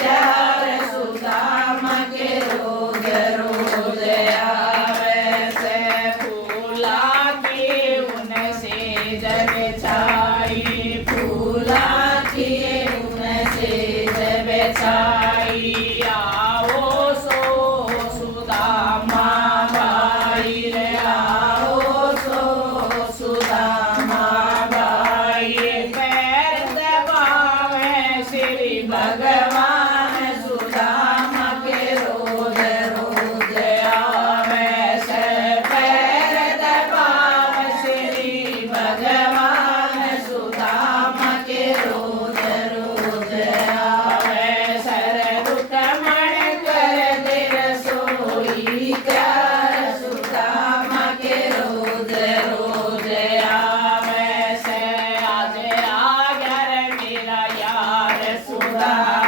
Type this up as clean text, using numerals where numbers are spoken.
त्यार सुदामा के रोज रोज आवे से फूला की उनसे जग छाई फूला की उनसे जग छाई आओ सो सुदामा भाई रे आओ सो सुदामा भाई पैर दबावे श्री भगवान सुदामा के रोज रोज आवे से पैर दबावे श्री भगवान सुदामा के रोज रोज आवे सर रुकमण कर दे रसोई त्यार सुदामा के रोज रोज आवे से आज आ गया रे मेरा यार सुदामा